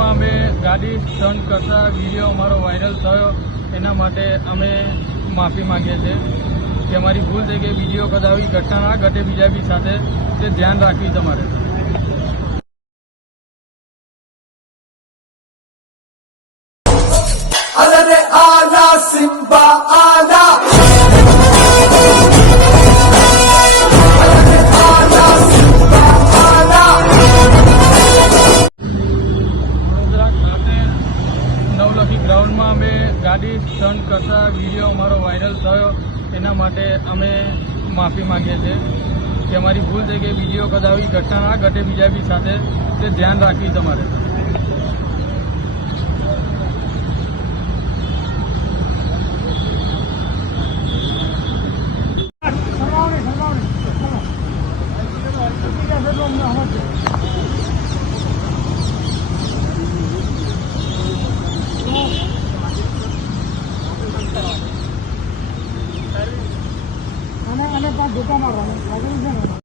એમાં અમે ગાડી સ્ટન્ટ કરતા વીડિયો અમારો વાયરલ થયો, એના માટે અમે માફી માંગીએ છીએ. કે અમારી ભૂલ થઈ ગઈ વીડિયો કદાવી આવી ઘટના ના ઘટે બીજા બી સાથે, તે ધ્યાન રાખવી તમારે. સિમ્બા નવલખી ગ્રાઉન્ડમાં અમે ગાડી સ્ટન્ટ કરતા વીડિયો અમારો વાયરલ થયો. એના માટે અમે માફી માંગીએ છીએ કે અમારી ભૂલ થઈ ગઈ. વખત આવી ઘટના ના ઘટે બીજા બી સાથે. તે ધ્યાન રાખવી તમારે. Thank અને ಅಣ್ಣ ಅಣ್ಣ ಪಾ ದುಕಾನ್ ಮಾಡೋಣ ಅದರಿಂದ